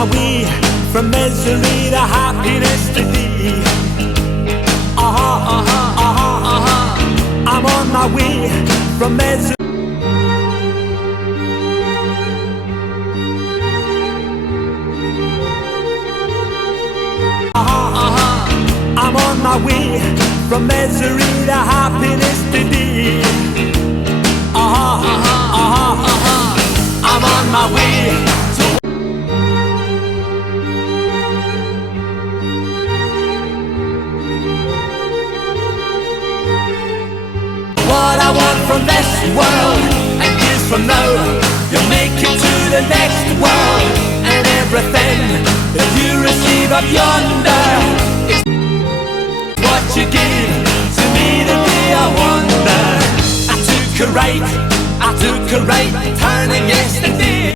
my way from misery to happiness today. I'm on my way from misery. I'm on my way from misery to happiness today. I'm on my way to what I want from this world, and years from now you'll make it to the next world, and everything that you receive up yonder is what you gave to me today. I wonder, I took a right turning yesterday.